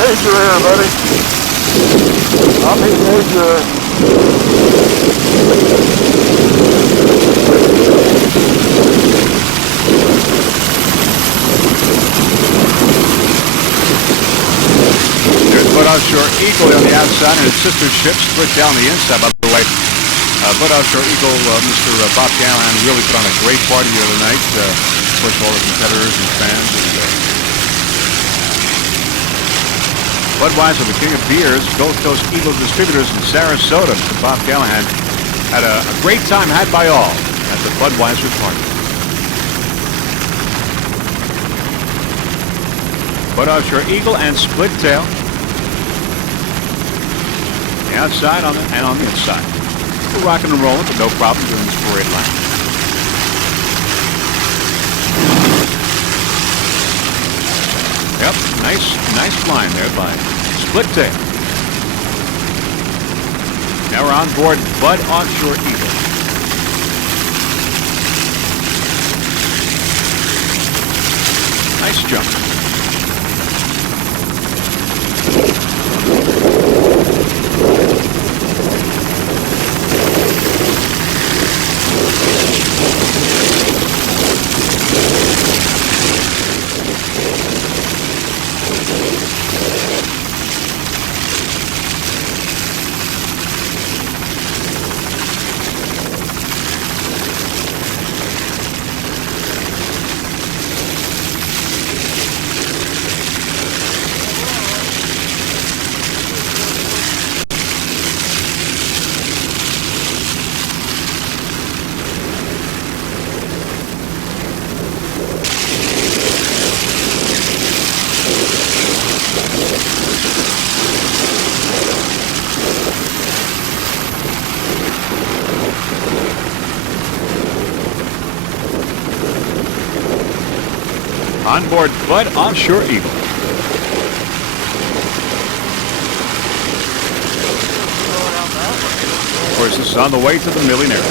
major here, buddy. I'll be major. There's Bud Offshore Eagle on the outside and its sister ship split down the inside. By the way, Bud Offshore Eagle, Mr. Bob Callahan really put on a great party the other night. Of course, all the competitors and fans. Budweiser, the king of beers, Gulf Coast Eagle Distributors in Sarasota. Mr. Bob Callahan had a great time had by all at the Budweiser party. Bud Offshore Eagle and Split Tail. The outside and on the inside. We're rocking and rolling, but no problem during this parade line. Yep, nice flying there by Split Tail. Now we're on board Bud Offshore Eagle. Nice jump. On board Bud Offshore Eagle. Of course, this is on the way to the Millionaire.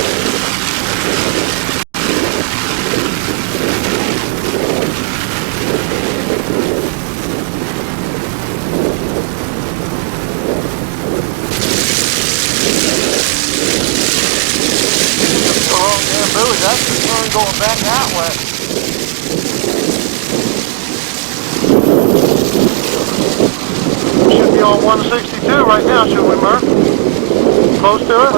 Oh, yeah, Billy, that's the sun going back that way. Should be on 162 right now, should we, Murph? Close to it?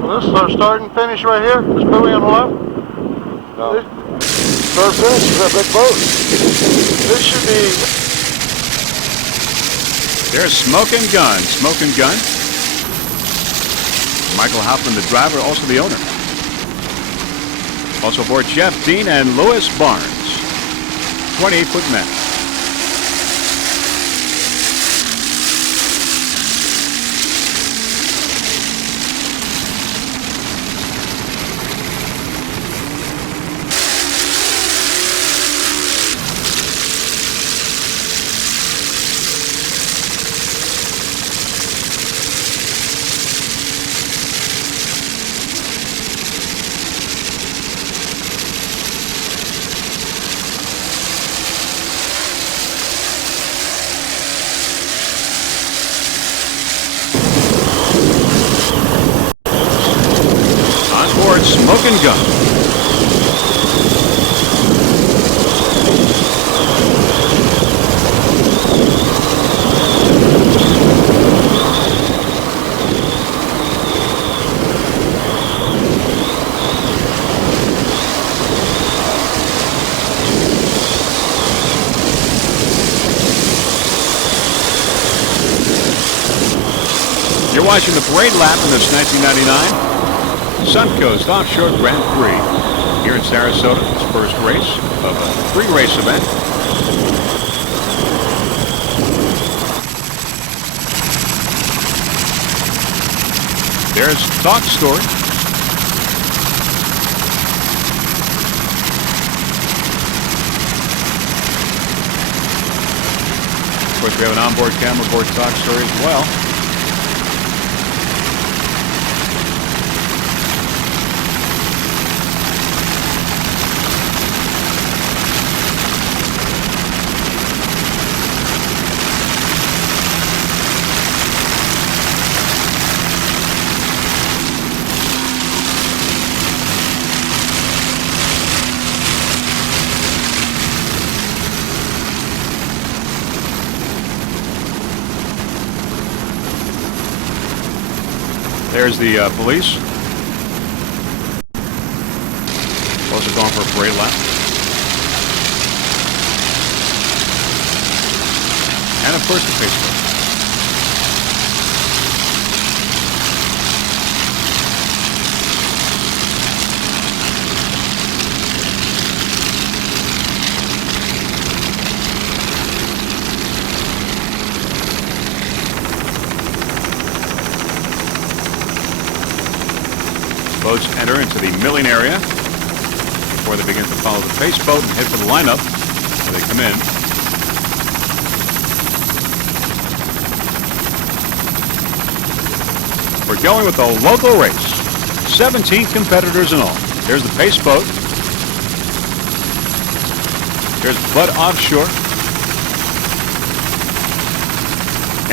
Well, this is our start and finish right here. This buoy on the left? No. Start finish is that big boat. This should be... There's Smoke and Gun. Michael Hoffman, the driver, also the owner. Also aboard Jeff Dean and Louis Barnes, 28-foot men. Smoke and Gun. You're watching the parade lap in this 1999 Suncoast Offshore Grand Prix here in Sarasota. It's the first race of a three-race event. There's Talk Story. Of course, we have an onboard camera aboard Talk Story as well. There's the police. Boats are going for a parade lap. And of course the Facebook. Boats enter into the milling area before they begin to follow the pace boat and head for the lineup where they come in. We're going with a local race. 17 competitors in all. Here's the pace boat. Here's Bud Offshore.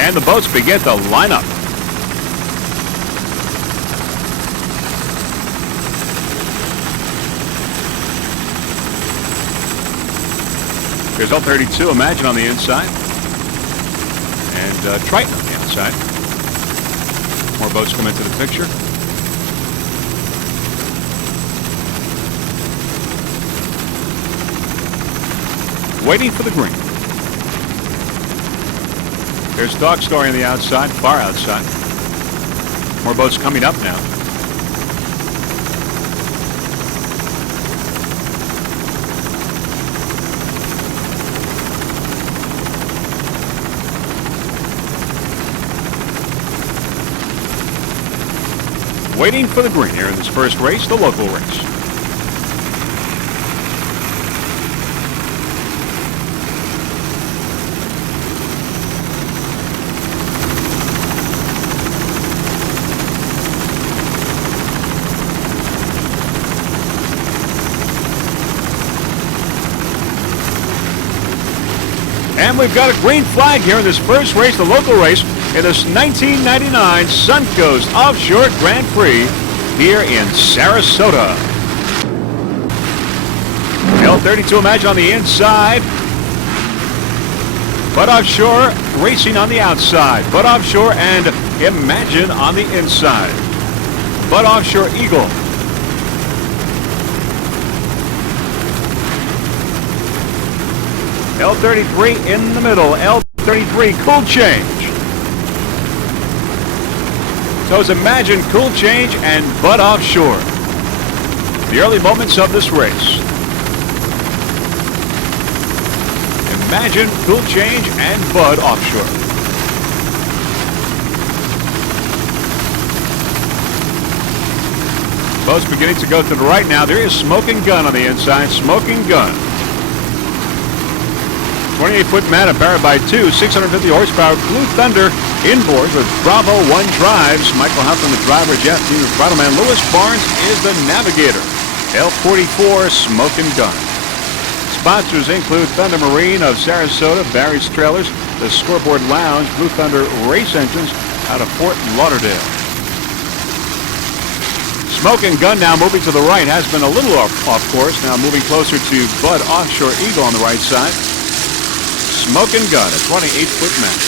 And the boats begin to line up. There's L32 Imagine on the inside. And Triton on the outside. More boats come into the picture. Waiting for the green. There's Dog Story on the outside, far outside. More boats coming up now. Waiting for the green here in this first race, the local race. And we've got a green flag here in this first race, the local race, in this 1999 Suncoast Offshore Grand Prix here in Sarasota. L32 Imagine on the inside. Bud Offshore racing on the outside. Bud Offshore and Imagine on the inside. Bud Offshore Eagle. L33 in the middle. L33 Cool Change. So it's Imagine, Cool Change, and Bud Offshore. The early moments of this race. Imagine, Cool Change, and Bud Offshore. Boats beginning to go to the right now. There is Smoking Gun on the inside. Smoking Gun. 28-foot Manta powered by two 650 horsepower Blue Thunder inboard with Bravo 1 drives. Michael Huffman, the driver. Jeff Dean, the throttle man. Lewis Barnes is the navigator. L44 Smoking Gun. Sponsors include Thunder Marine of Sarasota, Barry's Trailers, the Scoreboard Lounge, Blue Thunder Race Engines out of Fort Lauderdale. Smoking Gun now moving to the right. Has been a little off course. Now moving closer to Bud Offshore Eagle on the right side. Smoking Gun, a 28-foot Manta.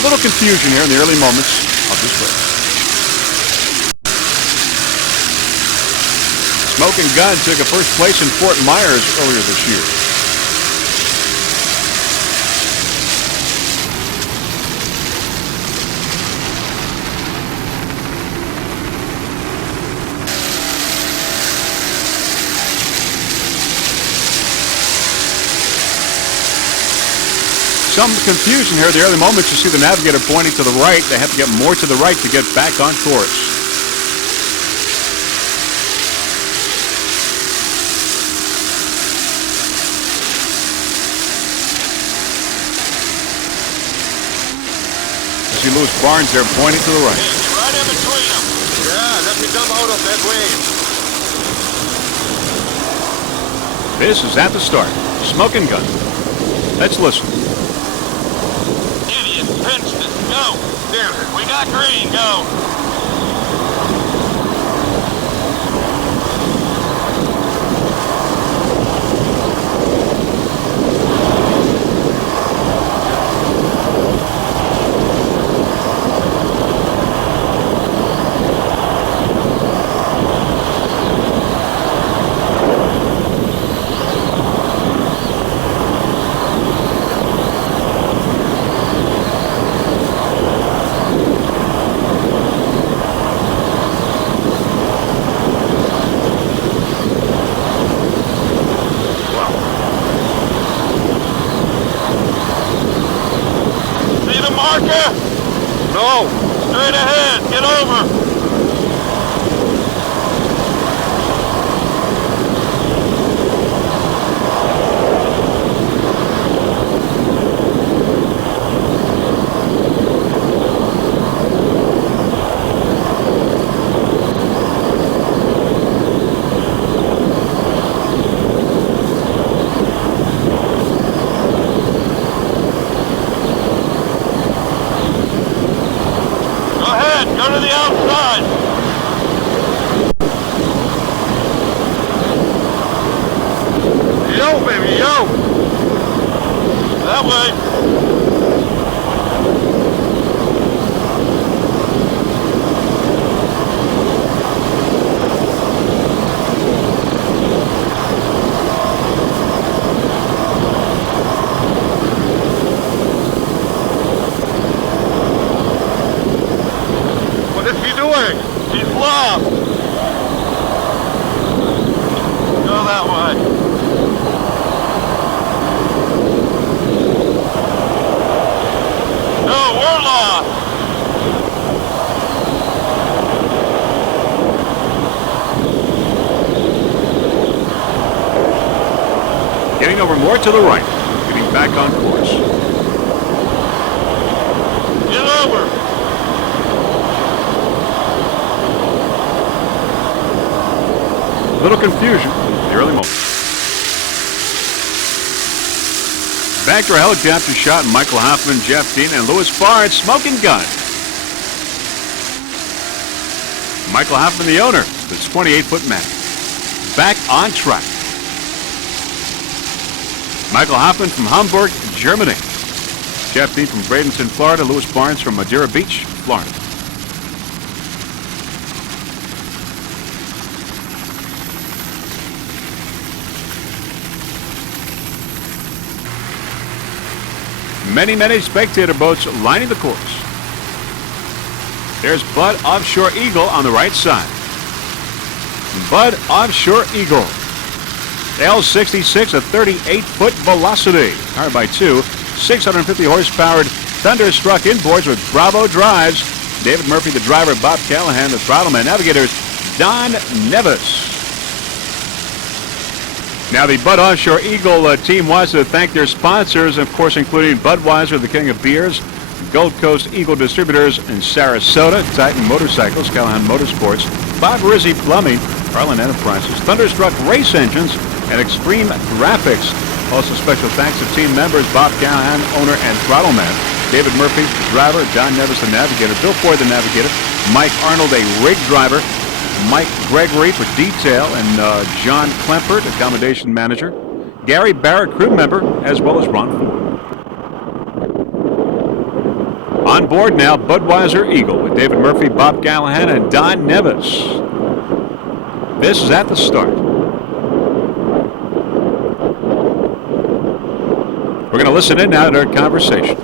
A little confusion here in the early moments of this race. Smoking Gun took a first place in Fort Myers earlier this year. Some confusion here in the early moments. You see the navigator pointing to the right. They have to get more to the right to get back on course. You see Lewis Barnes there pointing to the right. Right in between them. Yeah, let me come out of that way. This is at the start. Smoking Gun. Let's listen. Pinched it. Go. There. We got green. Go. No, straight ahead, get over. Go to the outside. Yo, baby, yo. That way. He's lost. Go that way. No, we're lost. Getting over more to the right. Getting back on course. Get over. A little confusion in the early moments. Back to a helicopter shot, Michael Hoffman, Jeff Dean, and Louis Barnes smoking gun. Michael Hoffman, the owner, the 28-foot man, back on track. Michael Hoffman from Hamburg, Germany. Jeff Dean from Bradenton, Florida. Louis Barnes from Madeira Beach, Florida. Many, many spectator boats lining the course. There's Bud Offshore Eagle on the right side. Bud Offshore Eagle. L66, a 38-foot velocity. Powered by two 650 horsepowered Thunderstruck inboards with Bravo drives. David Murphy, the driver, Bob Callahan, the throttleman. Navigators, Don Nevis. Now, the Bud Offshore Eagle team wants to thank their sponsors, of course, including Budweiser, the king of beers, Gold Coast Eagle Distributors in Sarasota, Titan Motorcycles, Callahan Motorsports, Bob Rizzi Plumbing, Harlan Enterprises, Thunderstruck Race Engines, and Extreme Graphics. Also, special thanks to team members Bob Callahan, owner and throttleman, David Murphy, the driver, Don Nevis, the navigator, Bill Ford, the navigator, Mike Arnold, a rig driver, Mike Gregory for detail, and John Klempert, accommodation manager, Gary Barrett, crew member, as well as Ron Ford. On board now, Budweiser Eagle with David Murphy, Bob Callahan, and Don Nevis. This is at the start. We're going to listen in now to our conversation.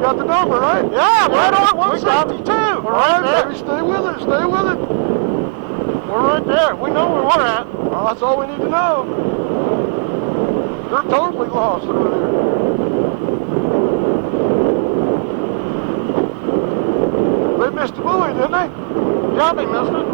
got the number, right? Yeah, right on 162. All right, baby, stay with it, stay with it. We're right there. We know where we're at. Well, that's all we need to know. They're totally lost over there. They missed the buoy, didn't they? Yeah, they missed it.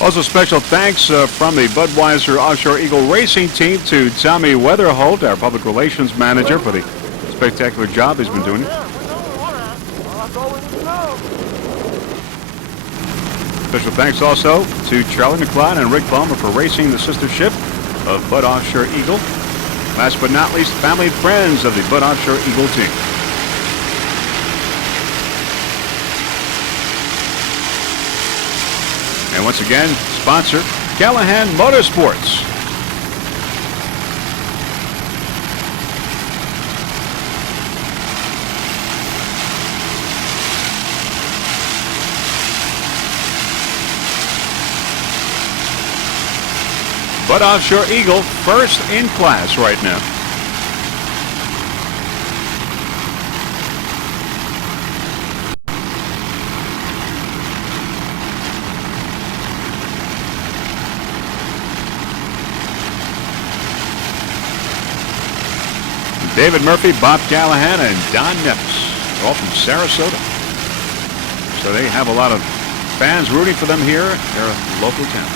Also, special thanks from the Budweiser Offshore Eagle Racing Team to Tommy Weatherholt, our public relations manager, for the spectacular job he's been doing. Yeah, we know where we're at. Well, that's all we need to know. Special thanks also to Charlie McLeod and Rick Palmer for racing the sister ship of Bud Offshore Eagle. Last but not least, family and friends of the Bud Offshore Eagle team. And once again, sponsor, Callahan Motorsports. Bud Offshore Eagle, first in class right now. David Murphy, Bob Callahan, and Don Nevis, all from Sarasota. So they have a lot of fans rooting for them here, their local town.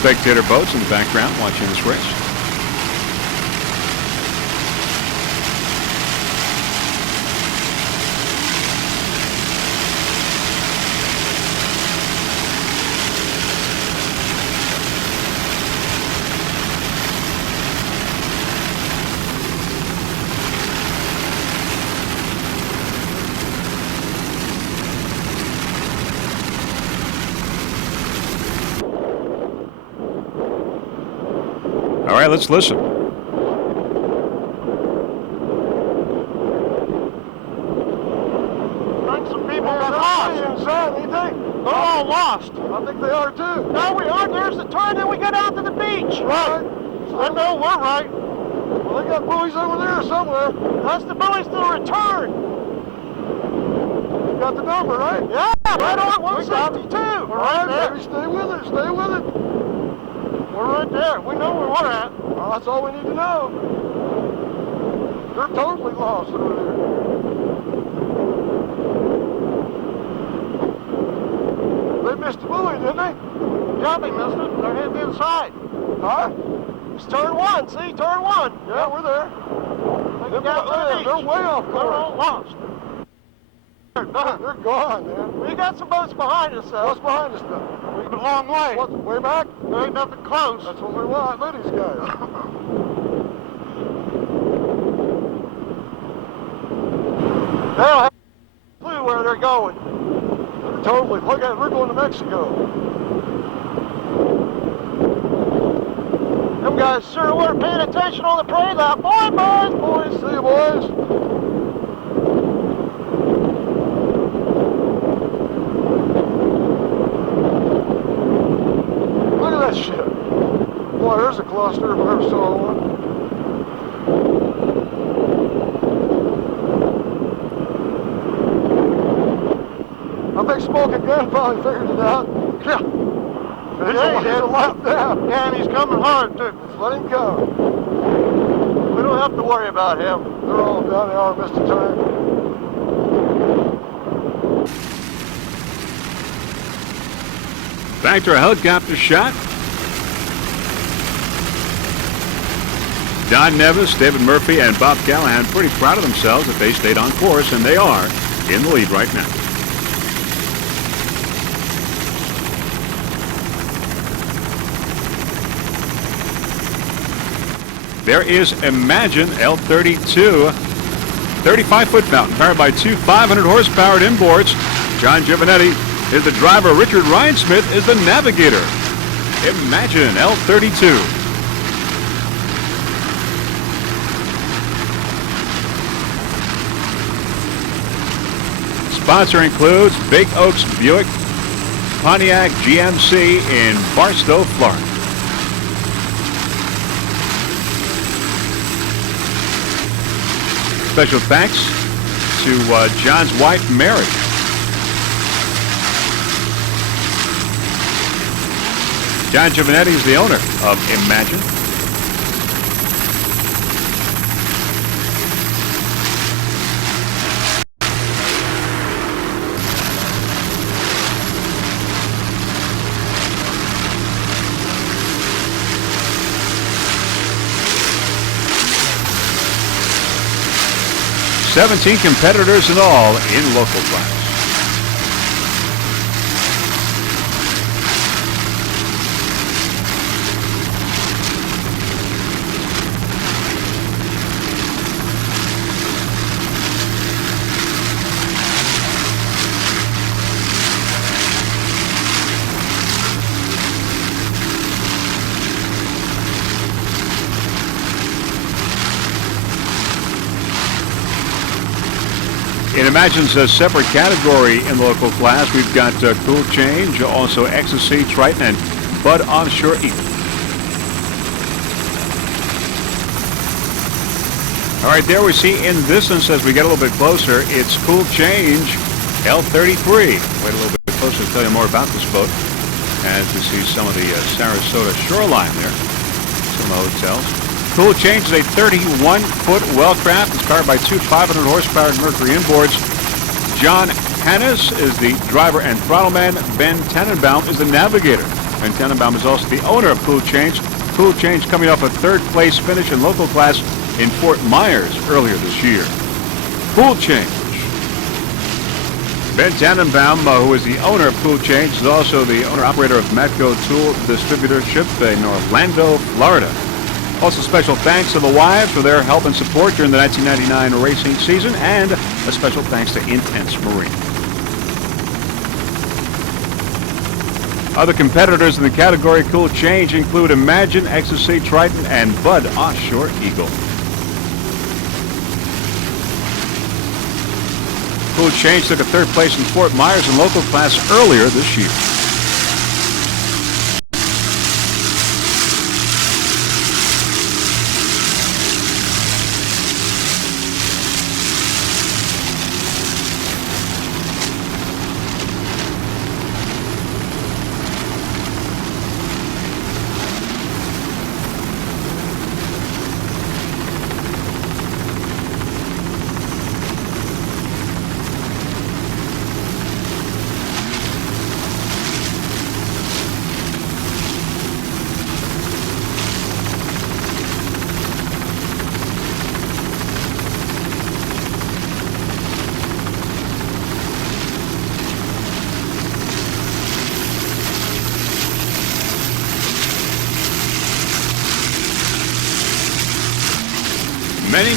Spectator boats in the background watching this race. All right, let's listen. Think some people got lost. Inside, ain't they? They're all lost. I think they are too. No, we aren't. There's the turn, then we get out to the beach. Right. I know, we're right. Well, they got buoys over there somewhere. That's the buoys to the return. You got the number, right? Yeah, right on 162. All right, baby, stay with it, stay with it. We're right there. We know where we're at. Well, that's all we need to know. They're totally lost over there. They missed the buoy, didn't they? Yeah, they missed it. They're heading inside. Huh? It's turn one. See, turn one. Yeah, we're there. They're way off course. They're all lost. They're done. They're gone, man. We got some boats behind us, though. What's behind us, though? We've a long way. What, way back? There ain't nothing close. That's what we want. Look at these guys. They don't have a clue where they're going. They're totally. Look at it. We're going to Mexico. Them guys sure were paying attention on the parade lap. Boys, see you, boys. Look at that ship. Boy, there's a cluster if I ever saw one. I think Smoking Gun finally figured it out. Yeah. He's a lap down. Yeah, and he's coming hard, too. Just let him come. We don't have to worry about him. They're all down. They are missed a turn. Back to a helicopter shot. Don Nevis, David Murphy, and Bob Callahan pretty proud of themselves that they stayed on course, and they are in the lead right now. There is Imagine L32, 35-foot fountain powered by two 500-horsepower inboards. John Giovanetti is the driver. Richard Ryan-Smith is the navigator. Imagine L32. Sponsor includes Big Oaks Buick, Pontiac GMC in Barstow, Florida. Special thanks to John's wife, Mary. John Giovanetti is the owner of Imagine. Seventeen competitors in all in local class. In Imagine's a separate category in local class, we've got Cool Change, also Ecstasy, Triton, and Bud Offshore Eagle. All right, there we see in distance as we get a little bit closer, it's Cool Change L33. Wait a little bit closer to tell you more about this boat as we see some of the Sarasota shoreline there, some of the hotels. Cool Change is a 31-foot wellcraft. It's powered by two 500-horsepower Mercury inboards. John Hannes is the driver and throttle man. Ben Tannenbaum is the navigator. Ben Tannenbaum is also the owner of Cool Change. Cool Change coming off a third-place finish in local class in Fort Myers earlier this year. Cool Change. Ben Tannenbaum, who is the owner of Cool Change, is also the owner-operator of Matco Tool Distributorship in Orlando, Florida. Also, special thanks to the wives for their help and support during the 1999 racing season, and a special thanks to Intense Marine. Other competitors in the category Cool Change include Imagine, Ecstasy, Triton, and Bud Offshore Eagle. Cool Change took a third place in Fort Myers in local class earlier this year.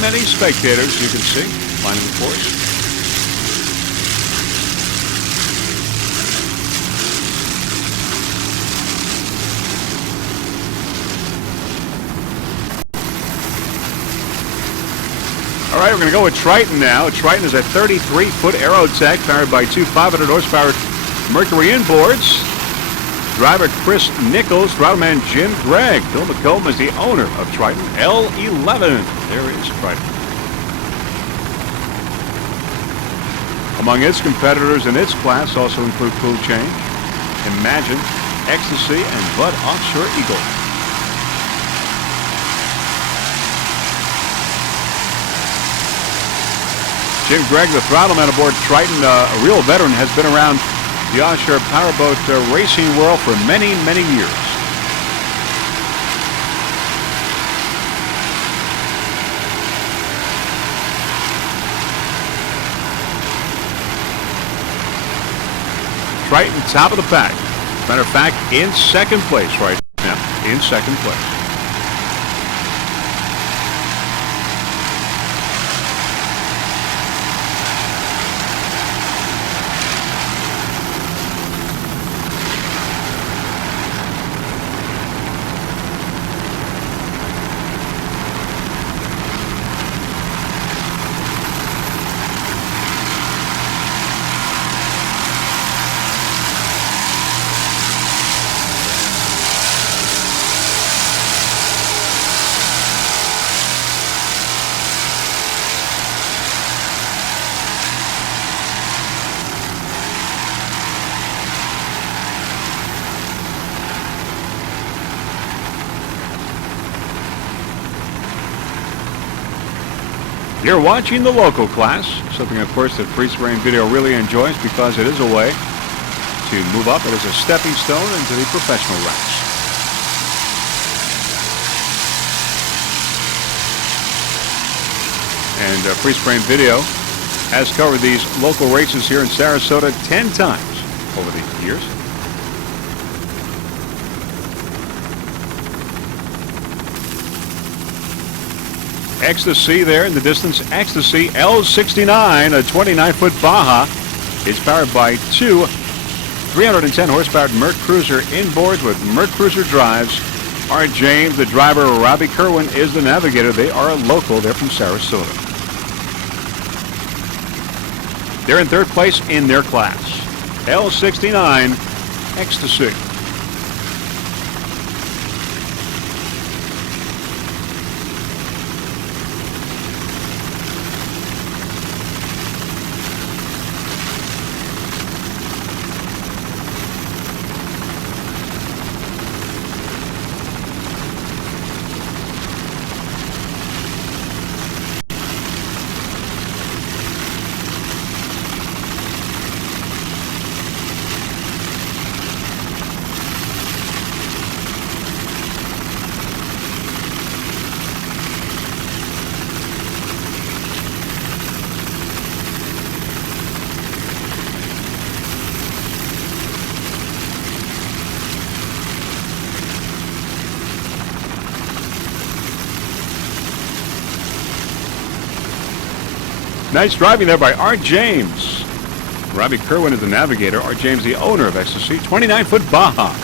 Many spectators, you can see, lining the course. All right, we're going to go with Triton now. Triton is a 33-foot Aerotech powered by two 500-horsepower Mercury inboards. Driver Chris Nichols, throttle Jim Gregg. Bill McComb is the owner of Triton L11. There is Triton. Among its competitors in its class also include Cool Change, Imagine, Ecstasy, and Bud Offshore Eagle. Jim Gregg, the throttleman aboard Triton, a real veteran, has been around the offshore powerboat racing world for many years. Triton, top of the pack. Matter of fact, in second place right now. In second place. You're watching the local class, something of course that Freeze Frame Video really enjoys because it is a way to move up. It is a stepping stone into the professional ranks. And Freeze Frame Video has covered these local races here in Sarasota 10 times over the years. Ecstasy there in the distance. Ecstasy L69, a 29-foot Baja. It's powered by two 310 horsepower Merc Cruiser inboards with Merc Cruiser drives. Art James, the driver. Robbie Kerwin is the navigator. They are a local. They're from Sarasota. They're in third place in their class. L69 Ecstasy. Nice driving there by Art James. Robbie Kerwin is the navigator. Art James, the owner of Ecstasy. 29-foot Baja.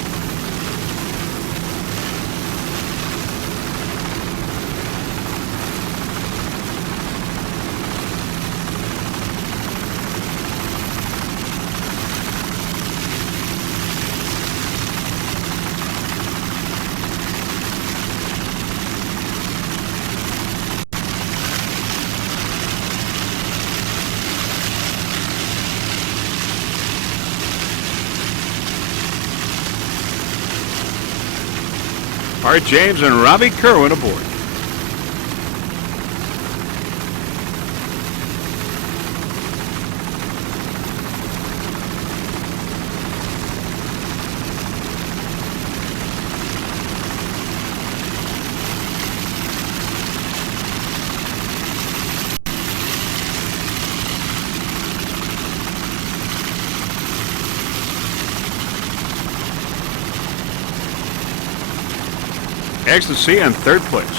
Art James and Robbie Kerwin aboard. Ecstasy in third place.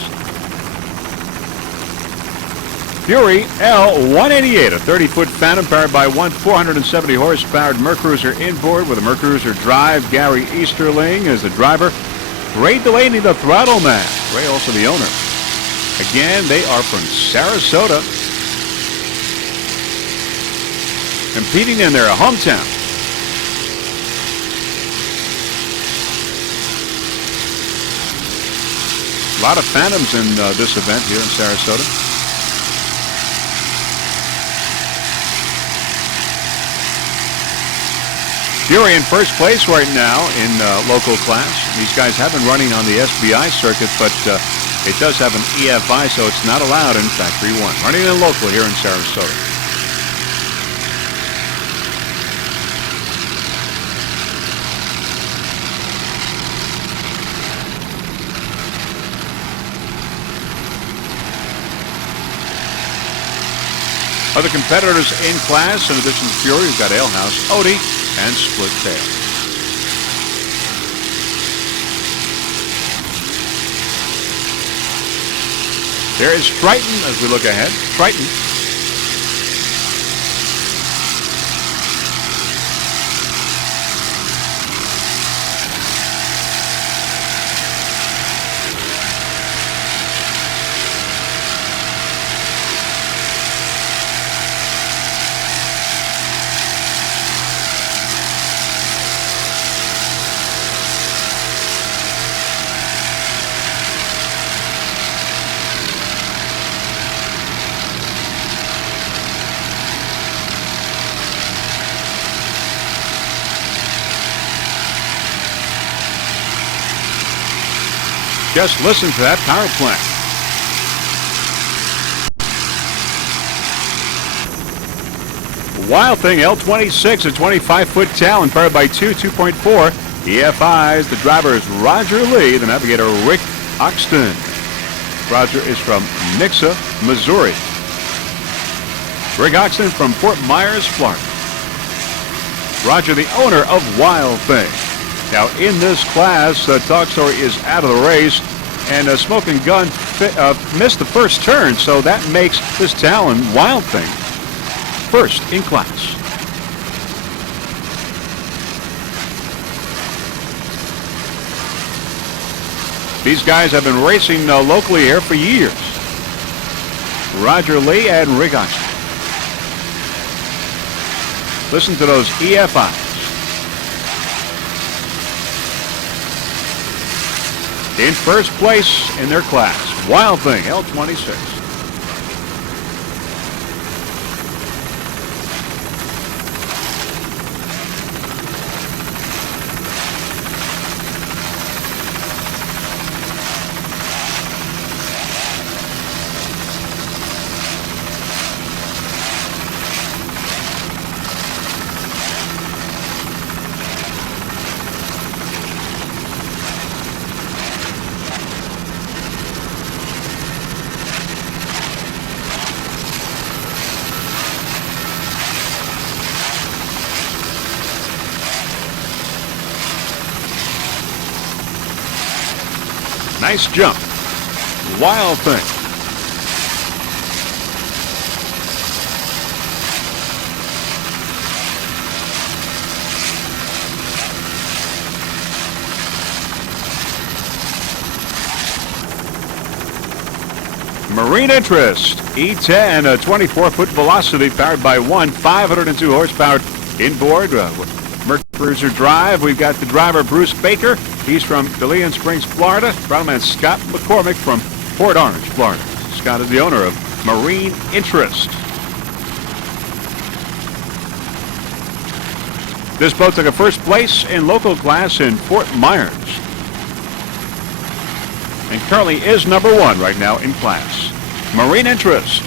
Fury L188, a 30-foot Phantom powered by one 470 horsepower Merc Cruiser inboard with a Merc Cruiser drive. Gary Easterling is the driver. Ray Delaney, the throttle man. Ray also the owner. Again, they are from Sarasota, competing in their hometown. A lot of Phantoms in this event here in Sarasota. Fury in first place right now in local class. These guys have been running on the SBI circuit, but it does have an EFI, so it's not allowed in Factory 1. Running in local here in Sarasota. Other competitors in class, in addition to Fury, you've got Alehouse, Odie, and Split Tail. There is Triton as we look ahead. Triton. Just listen to that power plant. Wild Thing L26, a 25-foot talon powered by two 2.4 EFIs. The driver is Roger Lee, the navigator Rick Oxton. Roger is from Nixa, Missouri. Rick Oxton from Fort Myers, Florida. Roger, the owner of Wild Thing. Now, in this class, Dog Story is out of the race, and Smoking Gun missed the first turn, so that makes this talon, Wild Thing, first in class. These guys have been racing locally here for years. Roger Lee and Rick Oxton. Listen to those EFIs. In first place in their class, Wild Thing L26. Nice jump. Wild Thing. Marine Interest. E10, a 24-foot velocity powered by one 502 horsepower inboard Merc Cruiser drive. We've got the driver Bruce Baker. He's from DeLeon Springs, Florida. Throttle Scott McCormick from Port Orange, Florida. Scott is the owner of Marine Interest. This boat took a first place in local class in Fort Myers, and currently is number one right now in class. Marine Interest.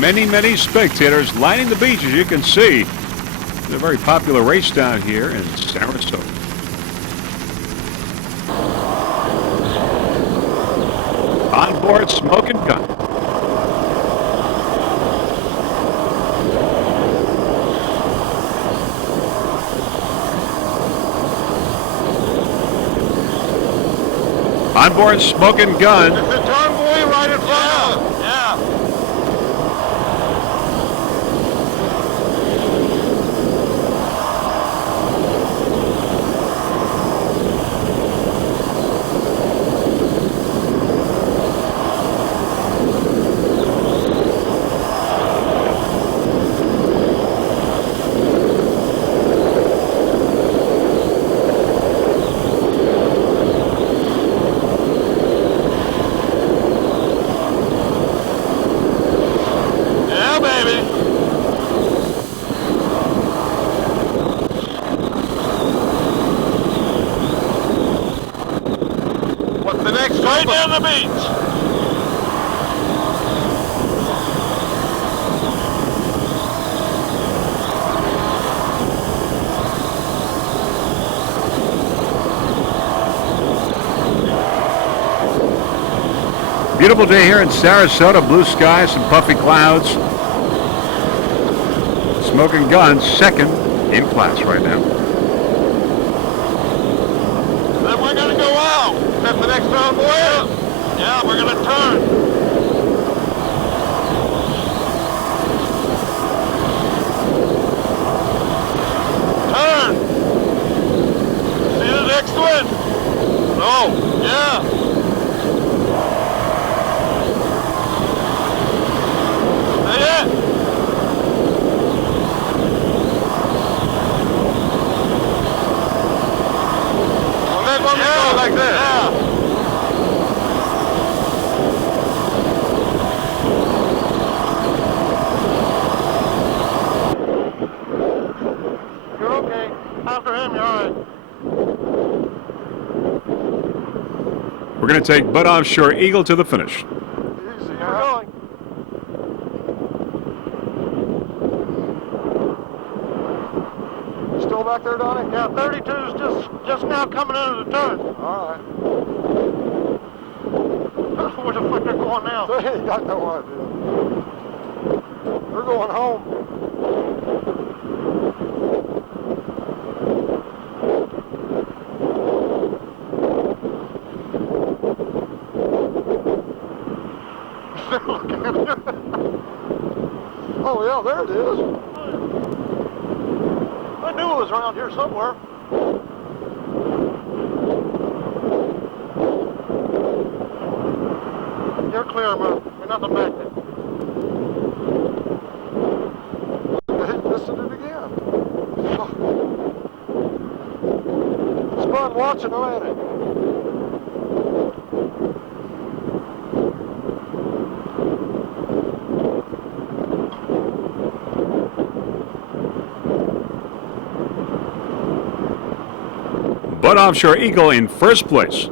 Many spectators lining the beach, as you can see. It's a very popular race down here in Sarasota. On board Smoking Gun. On board Smoking Gun. It's the turn buoy right in front of us. Yeah. Right down the beach. Beautiful day here in Sarasota. Blue skies, some puffy clouds. Smoking Gun second in class right now. Then we're going to go out. That's the next turn, boy. Yeah, we're going to turn. We're going to take Bud Offshore Eagle to the finish. Easy, huh? You still back there, Donnie? Yeah, 32's just now coming into the turn. All right. Where the fuck they're going now? They ain't got no idea. They're going home. Oh yeah, there it is. I knew it was around here somewhere. You're clear, man. There's nothing back there. They missed it again. It's fun watching them, ain't it? Bud Offshore Eagle in first place.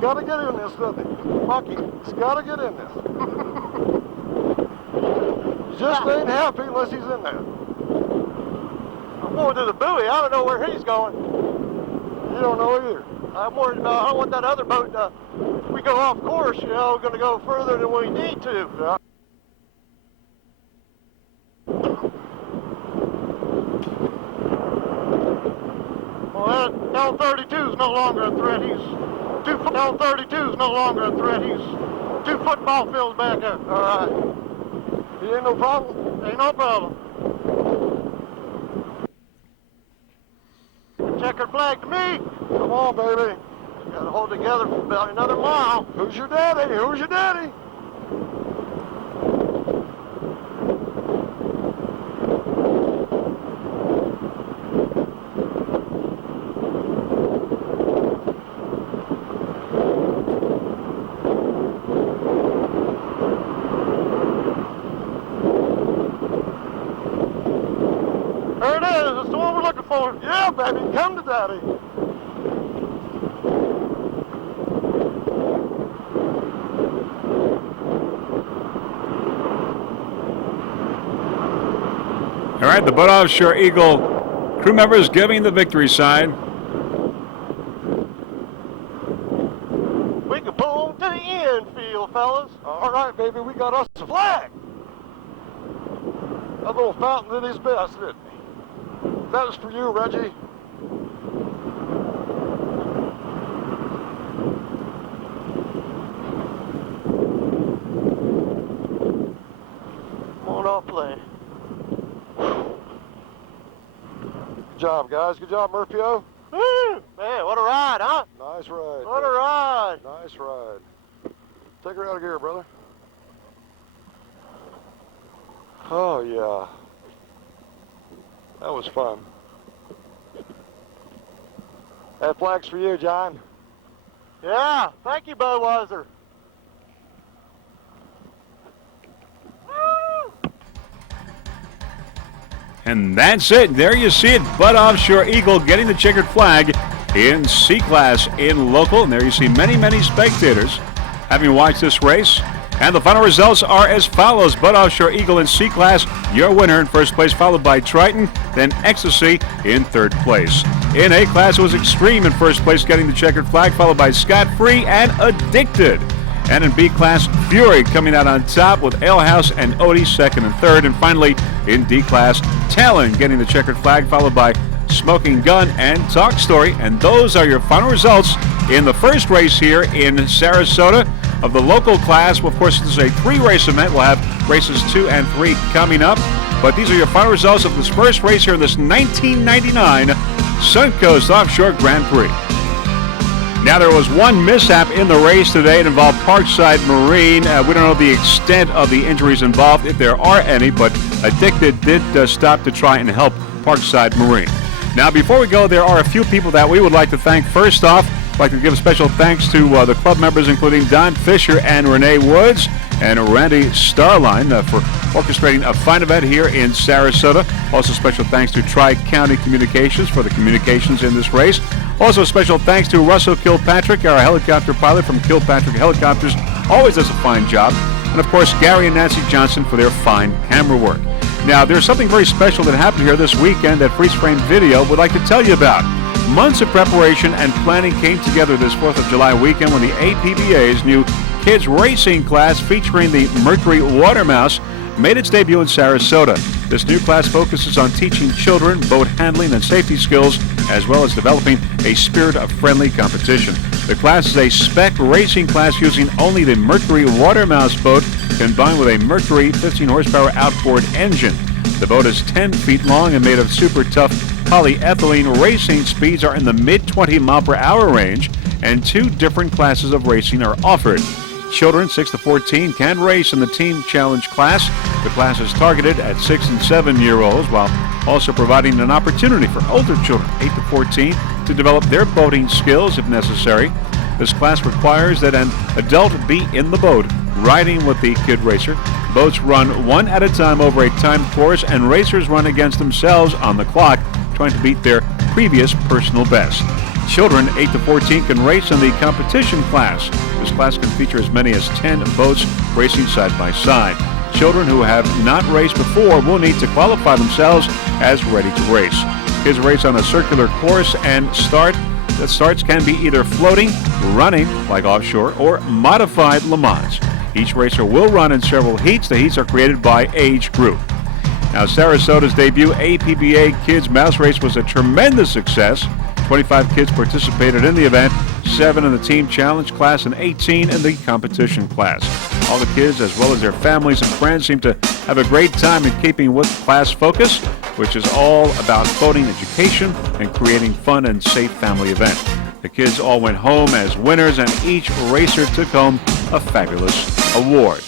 Got to get in this, doesn't he? Bucky, he's got to get in this. He just ain't happy unless he's in there. I'm going to the buoy. I don't know where he's going. You don't know either. I'm worried about, I don't want that other boat to, if we go off course, you know, we're going to go further than we need to. Yeah. Well, that L-32 is no longer a threat. L-32 is no longer a threat. He's 2 football fields back there. All right. He ain't no problem? Ain't no problem. Checkered flag to me. Come on, baby. You gotta hold together for about another mile. Who's your daddy? Who's your daddy? There it is. It's the one we're looking for. Yeah, baby. Come to daddy. All right, the Bud Offshore Eagle crew members giving the victory sign. We can pull on to the end field, fellas. All right, baby. We got us a flag. That little fountain did his best, didn't he? That was for you, Reggie. Come on off play. Good job, guys. Good job, Murphy-O. Woo! Man, what a ride, huh? Nice ride. What a ride. Nice ride. Take her out of gear, brother. Oh, yeah. That was fun. That flag's for you, John. Yeah, thank you, Budweiser. And that's it. There you see it. Bud Offshore Eagle getting the checkered flag in C-Class in local. And there you see many, many spectators having watched this race. And the final results are as follows. Bud Offshore Eagle in C-Class, your winner in first place, followed by Triton, then Ecstasy in third place. In A-Class, it was Extreme in first place, getting the checkered flag, followed by Scott Free and Addicted. And in B-Class, Fury coming out on top with Alehouse and Odie second and third. And finally, in D-Class, Talon getting the checkered flag, followed by Smoking Gun and Talk Story. And those are your final results in the first race here in Sarasota of the local class. Well, of course, this is a 3-race event. We'll have races 2 and 3 coming up. But these are your final results of this first race here in this 1999 Suncoast Offshore Grand Prix. Now, there was one mishap in the race today. It involved Parkside Marine. We don't know the extent of the injuries involved, if there are any, but Addicted did stop to try and help Parkside Marine. Now, before we go, there are a few people that we would like to thank. First off, I'd like to give special thanks to the club members, including Don Fisher and Renee Woods and Randy Starline for orchestrating a fine event here in Sarasota. Also special thanks to Tri-County Communications for the communications in this race. Also special thanks to Russell Kilpatrick, our helicopter pilot from Kilpatrick Helicopters. Always does a fine job. And of course, Gary and Nancy Johnson for their fine camera work. Now, there's something very special that happened here this weekend that Freeze Frame Video would like to tell you about. Months of preparation and planning came together this 4th of July weekend when the APBA's new kids racing class featuring the Mercury Water Mouse made its debut in Sarasota. This new class focuses on teaching children boat handling and safety skills, as well as developing a spirit of friendly competition. The class is a spec racing class using only the Mercury Water Mouse boat combined with a Mercury 15 horsepower outboard engine. The boat is 10 feet long and made of super tough polyethylene. Racing speeds are in the mid-20 mile per hour range, and 2 different classes of racing are offered. Children 6 to 14 can race in the Team Challenge class. The class is targeted at 6 and 7-year-olds, while also providing an opportunity for older children 8 to 14 to develop their boating skills if necessary. This class requires that an adult be in the boat riding with the kid racer. Boats run one at a time over a timed course, and racers run against themselves on the clock, trying to beat their previous personal best. Children 8 to 14 can race in the competition class. This class can feature as many as 10 boats racing side by side. Children who have not raced before will need to qualify themselves as ready to race. Kids race on a circular course, and starts can be either floating, running like offshore, or modified Le Mans. Each racer will run in several heats. The heats are created by age group. Now, Sarasota's debut APBA Kids Mouse Race was a tremendous success. 25 kids participated in the event, 7 in the Team Challenge class and 18 in the competition class. All the kids, as well as their families and friends, seem to have a great time in keeping with class focus, which is all about boating education and creating fun and safe family event. The kids all went home as winners, and each racer took home a fabulous award.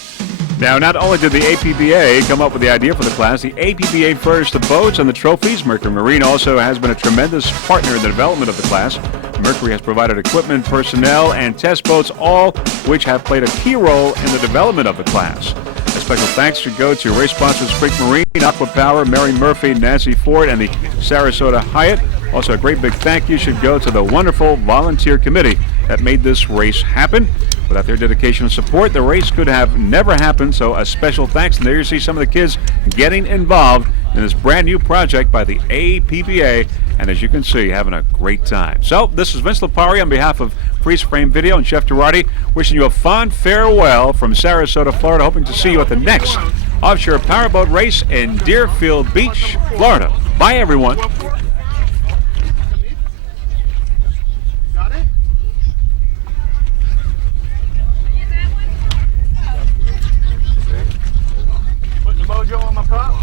Now, not only did the APBA come up with the idea for the class, the APBA furnished the boats and the trophies. Mercury Marine also has been a tremendous partner in the development of the class. Mercury has provided equipment, personnel, and test boats, all which have played a key role in the development of the class. A special thanks should go to race sponsors Freak Marine, Aqua Power, Mary Murphy, Nancy Ford, and the Sarasota Hyatt. Also, a great big thank you should go to the wonderful volunteer committee that made this race happen. Without their dedication and support, the race could have never happened, so a special thanks. And there you see some of the kids getting involved in this brand new project by the APBA, and as you can see, having a great time. So, this is Vince Lipari on behalf of Freeze Frame Video and Chef Girardi, wishing you a fond farewell from Sarasota, Florida, hoping to see you at the next Offshore Powerboat race in Deerfield Beach, Florida. Bye, everyone. Mojo on my prop.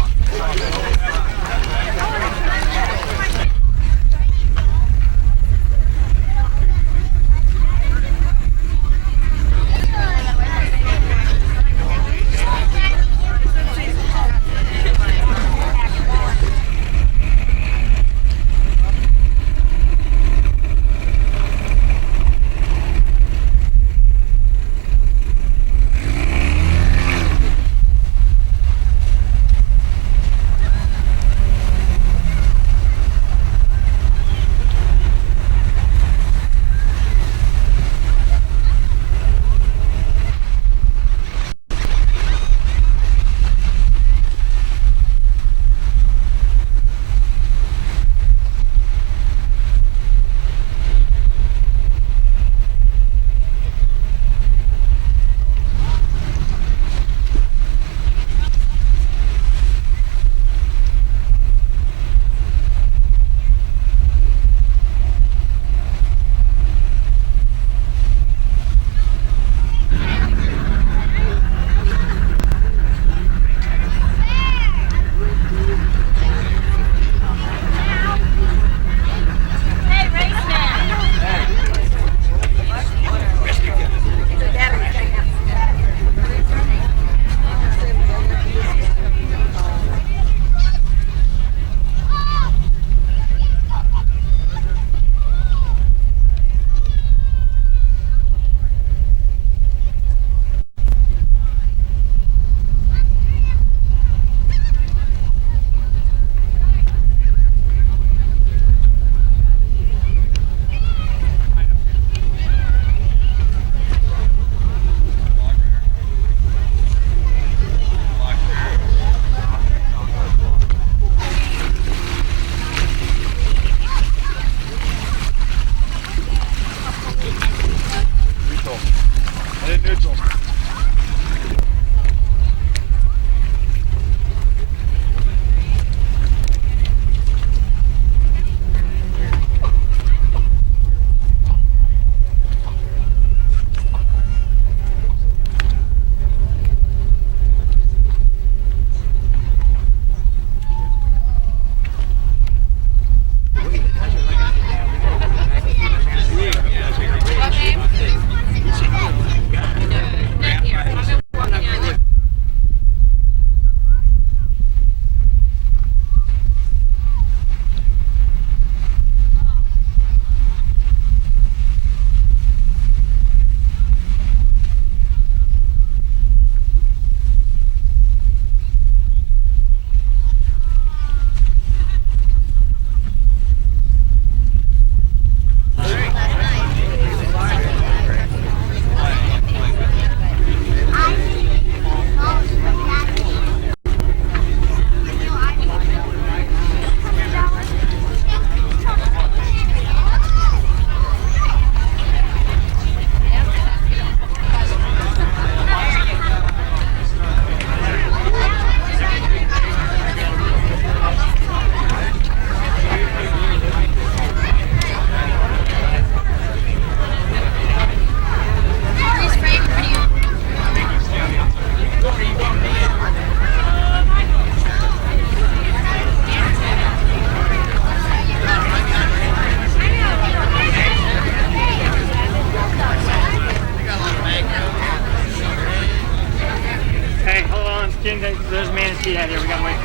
King, there's a manatee out here. We gotta wait.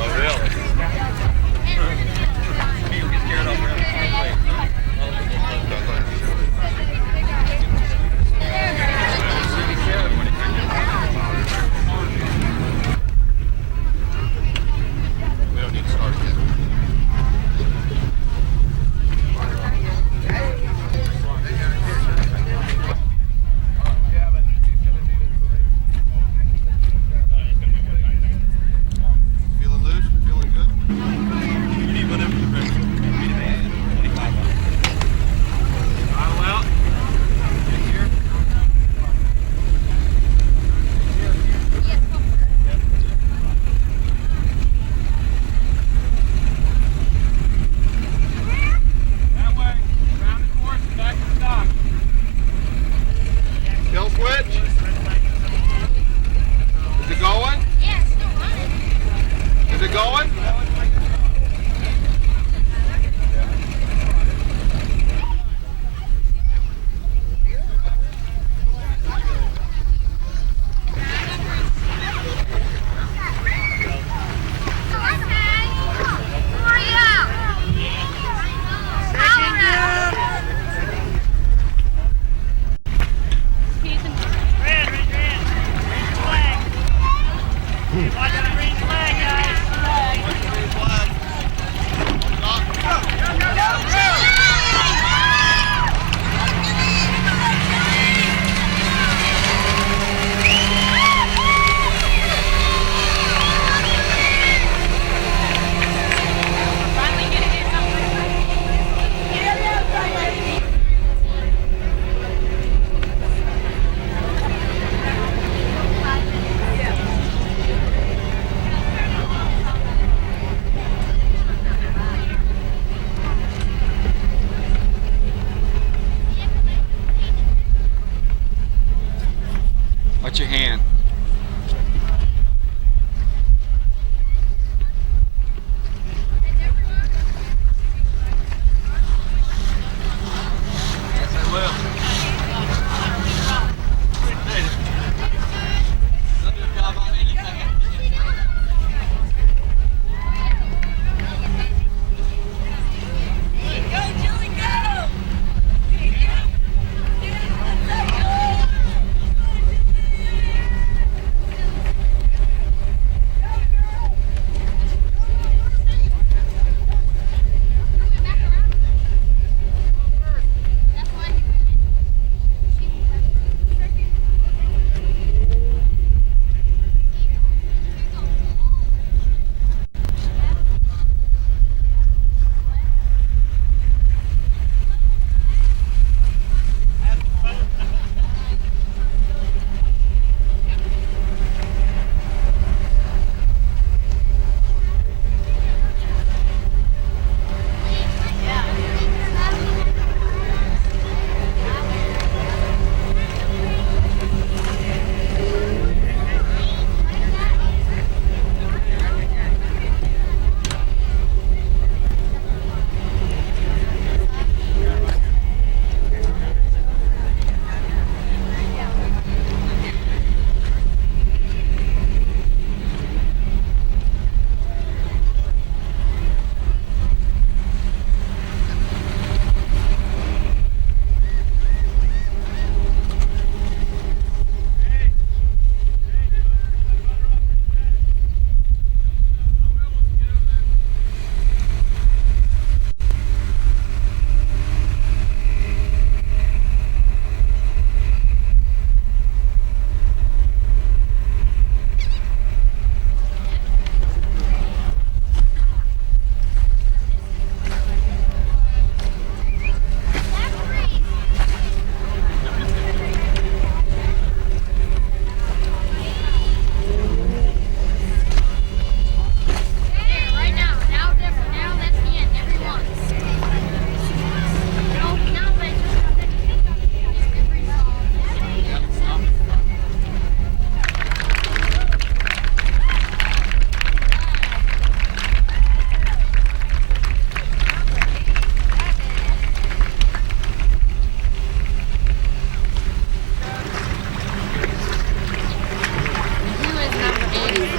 Oh, really? You'll get scared off really quick. We don't need to start yet. Feeling loose? Feeling good? You need whatever the rest. Well. Here. That way. Around the course and back to the dock. Kill switch. Is it going? Yeah, it's still running. Is it going?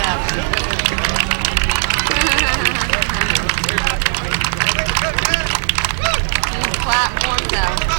These platforms out.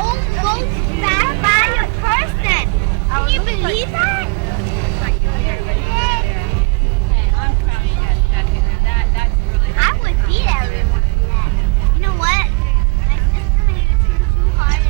almost sat by a person. Can you believe that? I'm proud of you guys. That's really I would beat everyone in that. You know what? My sister made it too hard.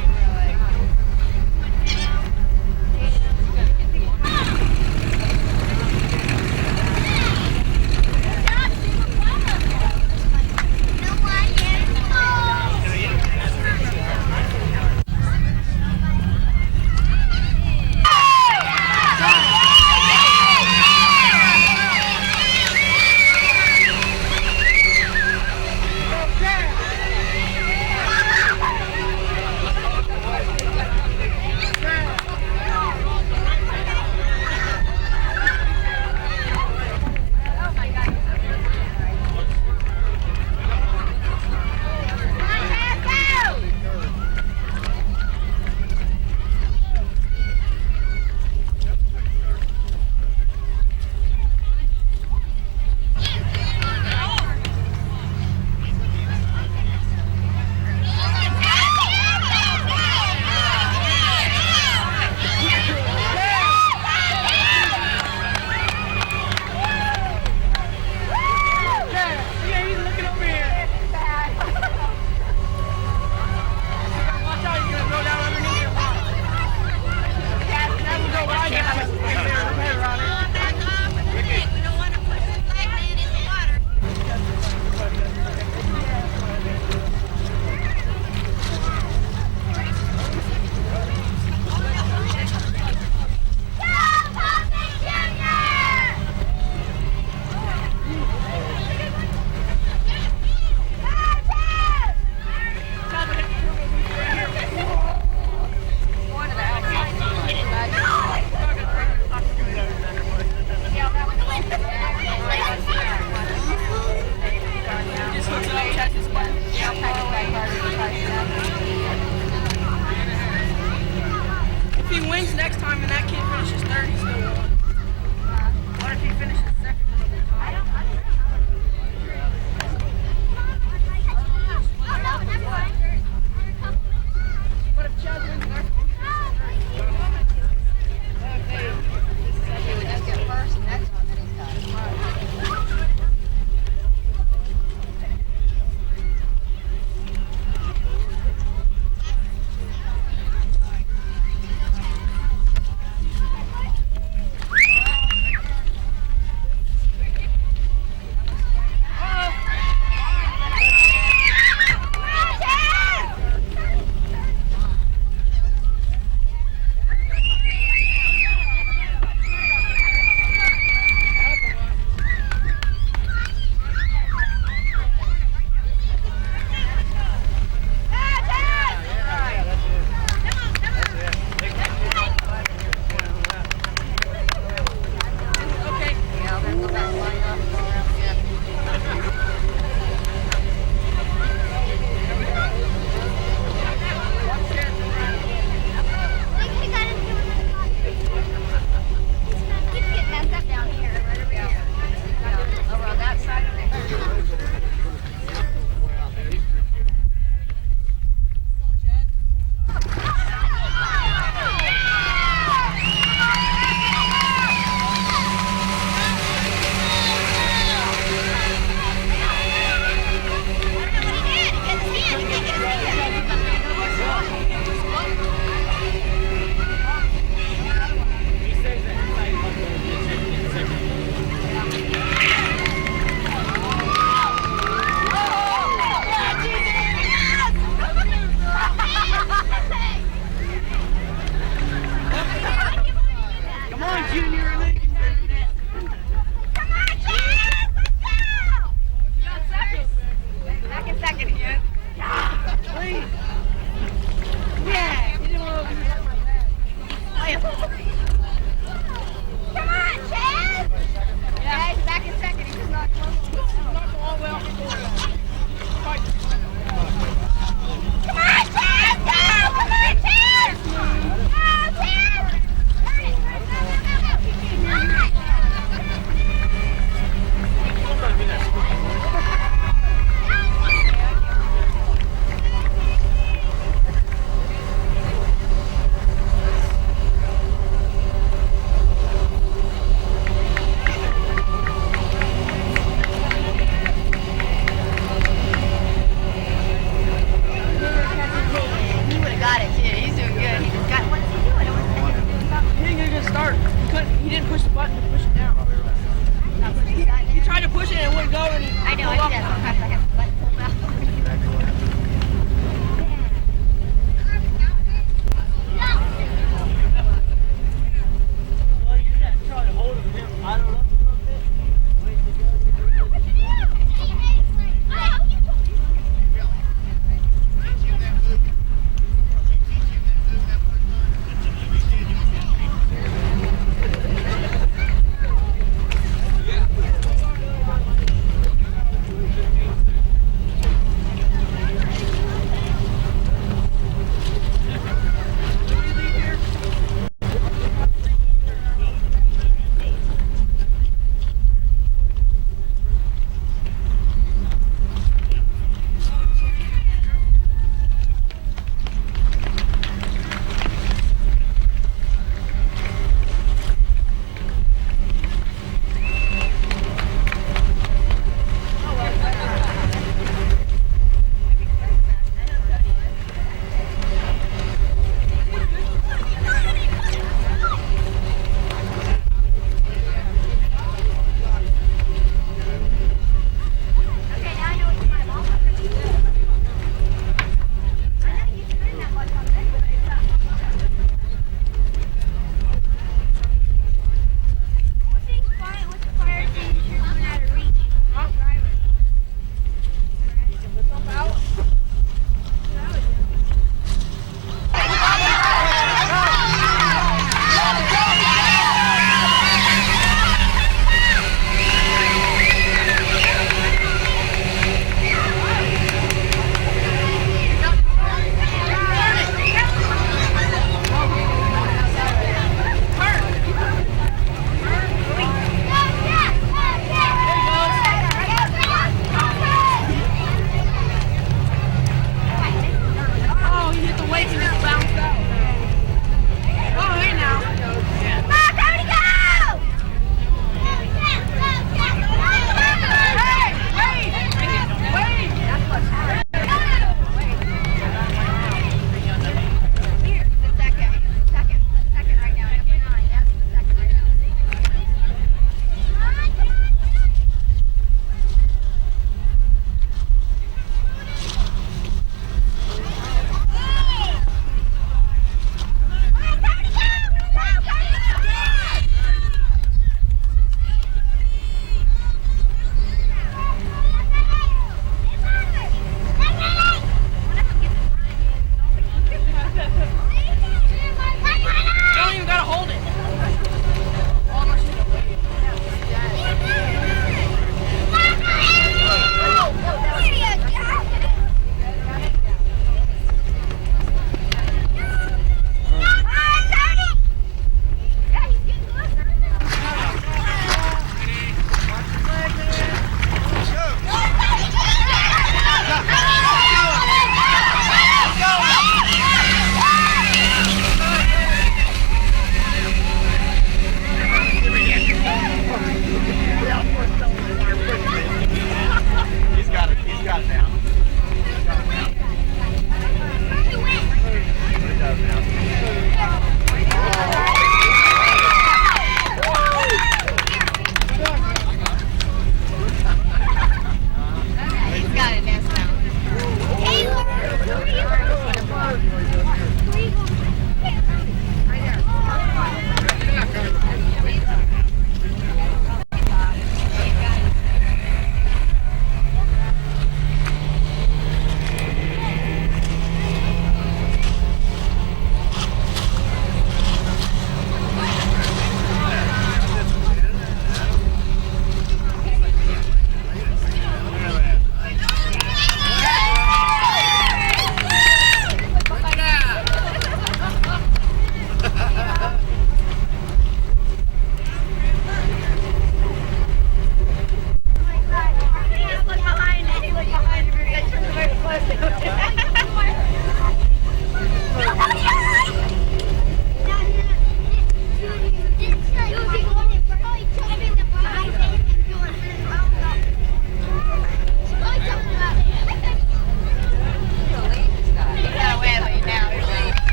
If he wins next time and that kid finishes third, he still won. What if he finishes